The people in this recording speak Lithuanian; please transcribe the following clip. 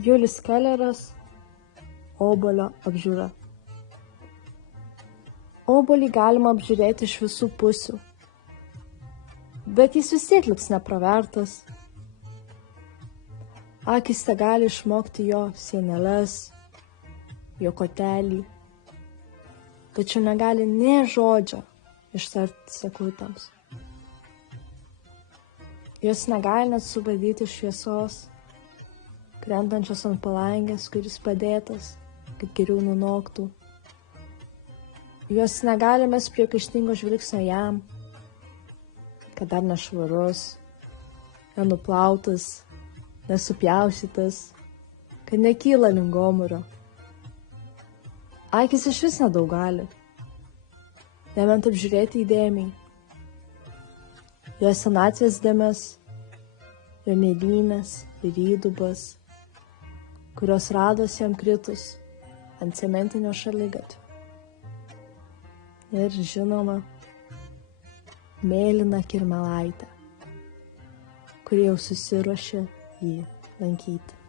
Julius Kelleras, obuolio apžiūra. Obuolį galima apžiūrėti iš visų pusių, bet jis vis tiek liks nepravertas. Akys tegali išmokti jo sieneles, jo kotelį, tačiau negali nė žodžio ištarti sekutėms. Jos negali net suvaldyti šviesos, krentančios ant palangės, kuris padėtas, kad geriau nunoktų. Jos negali mesti priekaištingo žvilgsnio jam, kad dar nešvarus, nenuplautas, nesupjaustytas, kad nekyla link gomurio. Akys išvis nedaug gali, nebent apžiūrėti įdėmiai. Jo senatvės dėmes, jo mėlynės ir įdubas, kurios radosi jam kritus ant cementinio šaligatvio. Ir žinoma, mėlyną kirmėlaitę, kuri jau susiruošė jį lankyti.